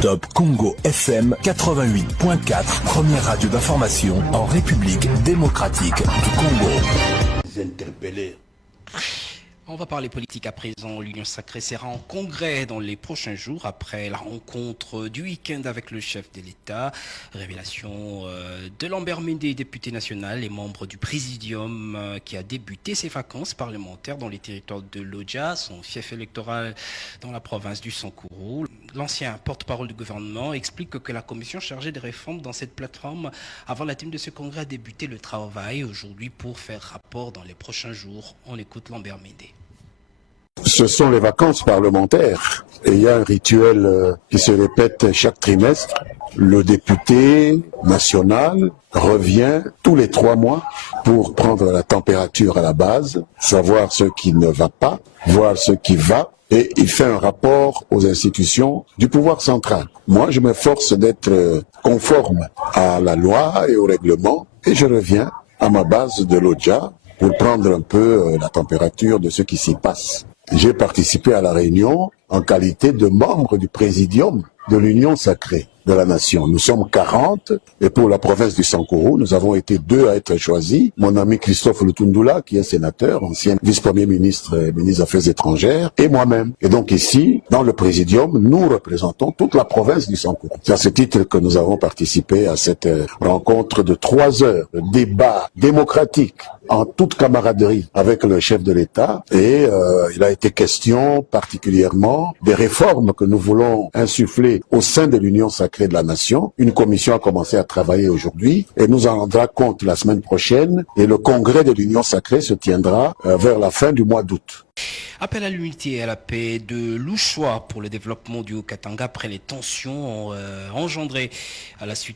Top Congo FM 88.4, première radio d'information en République démocratique du Congo. Interpellés. On va parler politique à présent. L'Union sacrée sera en congrès dans les prochains jours après la rencontre du week-end avec le chef de l'État. Révélation de Lambert Méndé, député national et membre du Présidium qui a débuté ses vacances parlementaires dans les territoires de Lodja, son fief électoral dans la province du Sankourou. L'ancien porte-parole du gouvernement explique que la commission chargée des réformes dans cette plateforme avant la tenue de ce congrès a débuté le travail aujourd'hui pour faire rapport dans les prochains jours. On écoute Lambert Méndé. Ce sont les vacances parlementaires et il y a un rituel qui se répète chaque trimestre. Le député national revient tous les 3 mois pour prendre la température à la base, savoir ce qui ne va pas, voir ce qui va, et il fait un rapport aux institutions du pouvoir central. Moi, je m'efforce d'être conforme à la loi et au règlement et je reviens à ma base de Lodja pour prendre un peu la température de ce qui s'y passe. J'ai participé à la réunion en qualité de membre du Présidium de l'Union sacrée de la nation. Nous sommes 40 et pour la province du Sankourou, nous avons été 2 à être choisis. Mon ami Christophe Lutundula, qui est sénateur, ancien vice-premier ministre et ministre des Affaires étrangères, et moi-même. Et donc ici, dans le Présidium, nous représentons toute la province du Sankourou. C'est à ce titre que nous avons participé à cette rencontre de 3 heures de débat démocratique en toute camaraderie avec le chef de l'État et il a été question particulièrement des réformes que nous voulons insuffler au sein de l'Union sacrée de la nation. Une commission a commencé à travailler aujourd'hui et nous en rendra compte la semaine prochaine et le congrès de l'Union sacrée se tiendra vers la fin du mois d'août. Appel à l'unité et à la paix de Louchois pour le développement du Haut-Katanga après les tensions engendrées à la suite